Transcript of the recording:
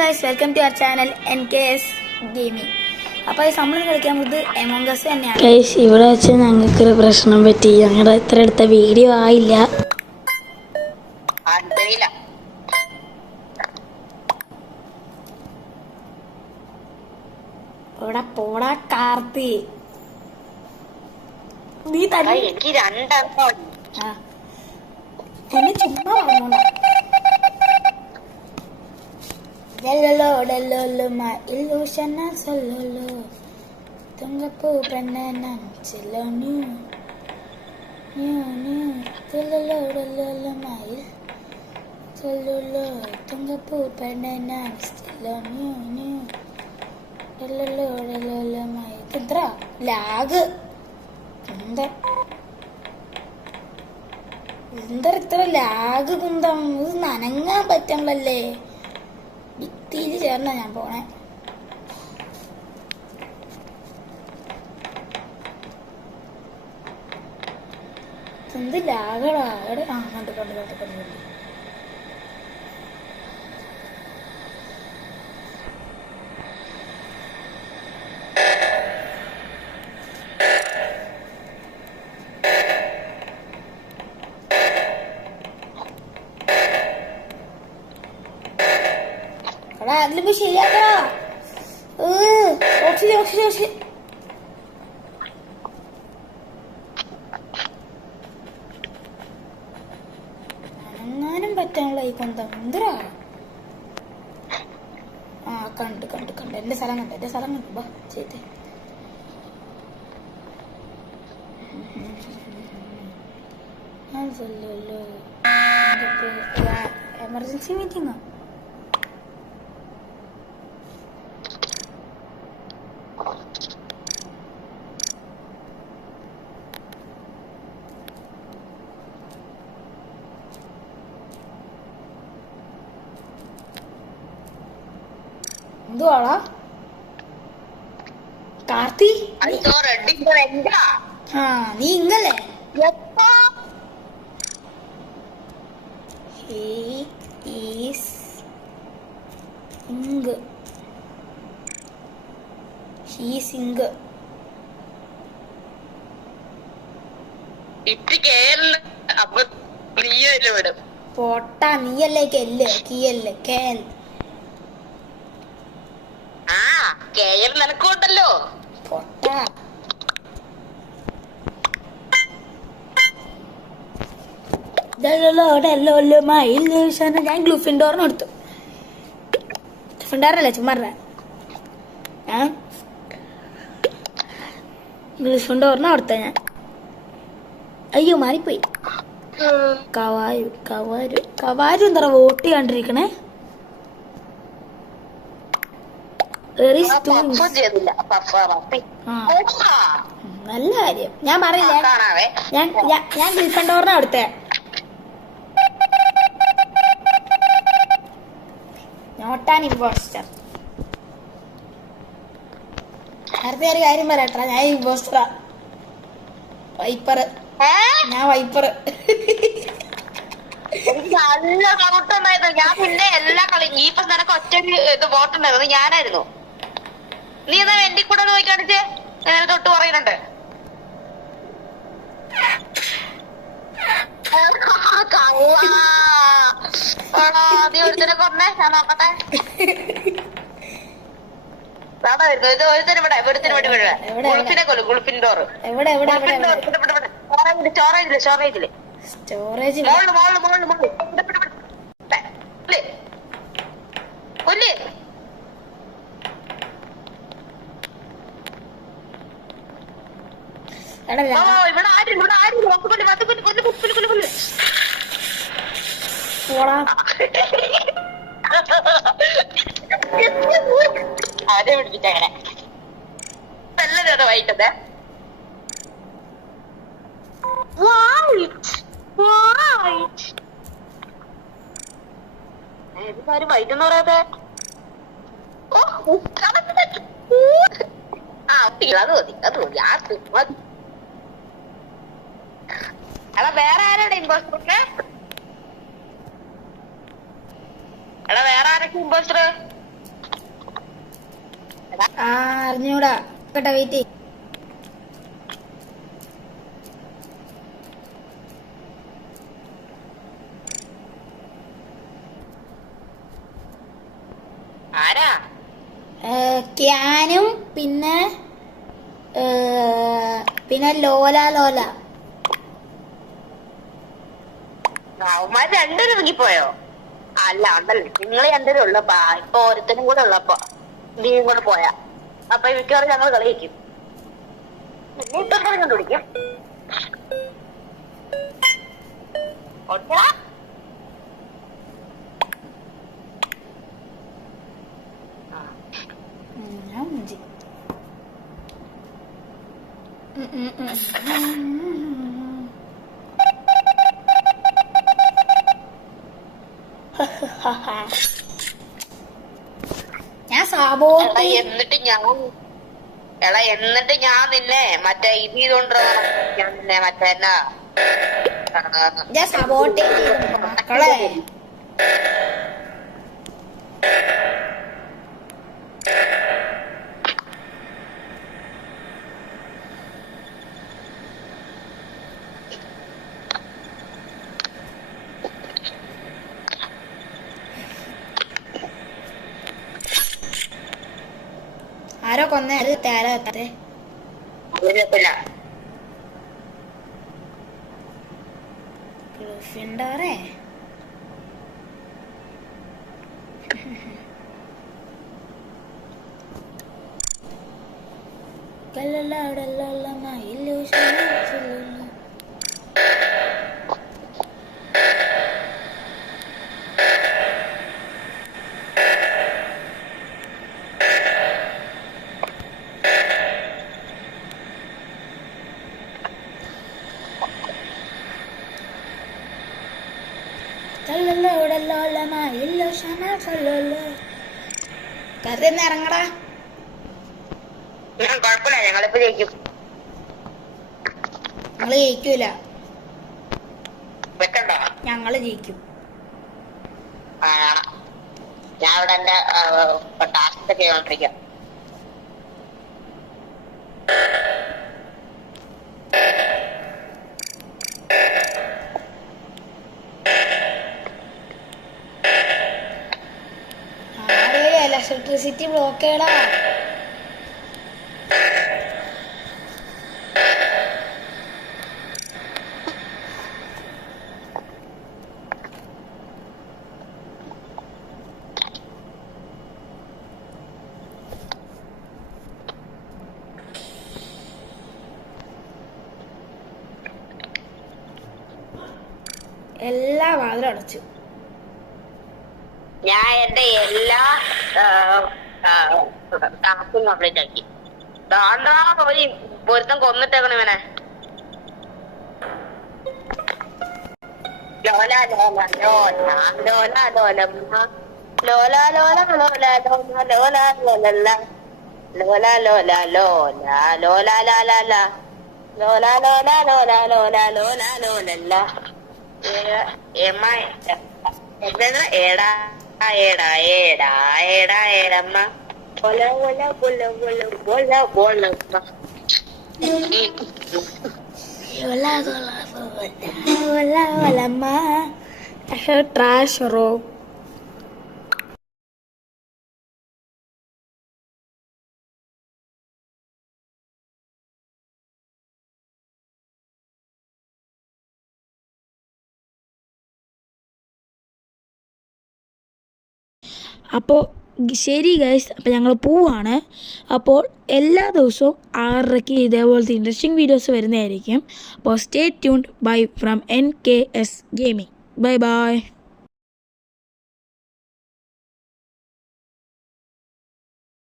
Guys welcome to our channel NKS gaming. അപ്പോൾ ഈ നമ്മൾ കളിക്കാൻ പോകുന്നത് എമോങ് അസ് തന്നെയാണ്. ഗൈസ് ഇവിടെ വെച്ച് ഞങ്ങൾക്കൊരു പ്രശ്നം പറ്റി. ഞങ്ങളുടെ ഇത്ര എടുത്ത വീഡിയോ ആയില്ല. ഇവിടെ പോടാ കാർത്തി, നീ തന്നെ എനിക്ക് രണ്ടെണ്ണം എന്നെ ചുമ്മാ പറഞ്ഞോണ്ട. തുങ്കപ്പൂ ലാഗ് എന്താ ഇത്ര ലാഗ് കുന്തം? ഇത് നനങ്ങാൻ പറ്റണല്ലേ? ഭിത്തിയിൽ ചേർന്ന ഞാൻ പോണേ. എന്ത് ലാഗടാ? കണ്ടു കണ്ടു കണ്ടു കണ്ടു. അതിലിപ്പോ ശരിയാക്കടാ. അനങ്ങാനും പറ്റാനുള്ള ഈ കൊന്തം എന്തരാ? കണ്ടു കണ്ടു കണ്ടു. എന്റെ സ്ഥലം കണ്ടു ബാ ചെയ്തേ. എമർജൻസി മീറ്റിംഗോ? എന്തുവാളാ കാർത്തി? നീ ഇങ്ങല്ലേ? പൊട്ട നീയല്ലേ കീയല്ലേ കേൽ നിനക്കുണ്ടല്ലോ പൊട്ട. ഞാൻ ഗ്ലൂഫിൻഡോറിന് കൊടുത്തു. ഗ്ലൂഫിൻഡോറല്ലേ ചുമ്മാറ. ഞാൻ ഗ്ലൂഫിൻഡോറിന് കൊടുത്ത ഞാൻ. അയ്യോ മാറിപ്പോയി. കവാരു എന്താ വോട്ട് ചെയ്യാണ്ടിരിക്കണേ? നല്ല കാര്യം. ഞാൻ പറയില്ല, ഞാൻ ഗ്രിഫൻഡോറിനാ കൊടുത്തേ. Not an impostor. നേരത്തെ ഒരു കാര്യം പറയട്ടാ, ഞാൻ ഇമ്പോസ്റ്ററാ. ഞാൻ വൈപ്പർ. എനിക്ക് നല്ല കൗട്ടുണ്ടായിരുന്നു. ഞാൻ പിന്നെ എല്ലാ കളിയും ഇപ്പൊ നിനക്ക് ഒറ്റ ഇത് വോട്ടുണ്ടായിരുന്നു, ഞാനായിരുന്നു. നീ എന്നാ എന്റെ കൂടെ പോയി കാണിച്ചേ. ഞാൻ തൊട്ട് പറയുന്നുണ്ട്. നീ ഒരുത്തനെ കൊന്നേ, ഞാൻ നോക്കട്ടെ. ഗുൾഫിനെ കൊല്ലു. ഗുൾഫിൻഡോർ സ്റ്റോറേജില് കൊല്ലേ. ഇവിടെ ആരെ പിടിപ്പിച്ചങ്ങനെ നല്ലതാണ് വായിക്കട്ടെ. ഏതുകാര്യം വൈറ്റെന്ന് പറയാതെ? അത് മതി. എടാ വേറെ ആരാണ് ഇമ്പോസ്റ്റർ? എടാ വേറെ ആരൊക്കെ ഇമ്പോസ്റ്റർ? അറിഞ്ഞൂടാ കേട്ടോ, വെയിറ്റ്. ആരാ? ക്യാനും പിന്നെ പിന്നെ ലോല ലോല. അവന്മാര് രണ്ടുപേരും ഇറങ്ങിപ്പോയോ? അല്ല ഉണ്ടല്ലോ, നിങ്ങൾ രണ്ടുപേരും ഉള്ളപ്പാ. ഇപ്പൊ ഒരുത്തനും കൂടെ ഉള്ളപ്പോ നീയും കൂടെ പോയാ അപ്പൊ മിക്കവാറും ഞങ്ങൾ കളിക്കും. പിന്നെ ഇപ്പൊ കണ്ടുപിടിക്കും. ഞാൻ മുഞ്ചി. ഞാൻ സാബോട്ട്. എന്നിട്ട് ഞാൻ നിന്നെ മറ്റേ ഇത് ചെയ്തോണ്ടോ, ഞാൻ നിന്നെ മറ്റേ എന്നാ ഞാൻ സബോട്ട് മക്കളെ. ആരോ കൊന്നേ? അത് തേരാ എത്താതെ ഗ്രിഫിൻഡോറേ. കരുതെന്ന് ഇറങ്ങടാ. കുഴപ്പമില്ല, ഞങ്ങളിപ്പോ ജയിക്കും. ഞങ്ങള് ജയിക്കൂല, വെക്കണ്ടോ? ഞങ്ങള് ജയിക്കും. ഞാൻ ഇവിടെ എന്റെ ടാസ്ക് ഒക്കെ ചെയ്തോണ്ടിരിക്കാം. ഇലക്ട്രിസിറ്റി ബ്ലോക്ക് ചെയ്യടാ. എല്ലാ വാതിലും അടച്ചു. ഞാൻ എന്റെ എല്ലാ ടാസ്കും കംപ്ലീറ്റ് ആക്കി. ഒരുത്തം കൊന്നിട്ടേക്കണം ഇവനെ. ലോല ലോല ലോല ലോല ലോലമ്മ ലോല ലോല ലോല ലോല ലോല ലോലല്ല ലോല ലോല ലോല ലോല ലാല ലോല ലോല ലോല ലോല ലോല ലോലല്ല എന്താ ഏടാ ഏടാ ഏടാ ഏടാ ഏടമ്മ ബോല ബോല ബോല ബോല ബോല ബോലമ്മ. ട്രാഷ് റോ. അപ്പോൾ ശരി ഗൈസ്, അപ്പോൾ ഞങ്ങൾ പോവാണ്. അപ്പോൾ എല്ലാ ദിവസവും 6:30 ഇതേപോലത്തെ ഇൻട്രസ്റ്റിംഗ് വീഡിയോസ് വരുന്നതായിരിക്കും. അപ്പോൾ stay tuned. Bye from NKS gaming. Bye bye.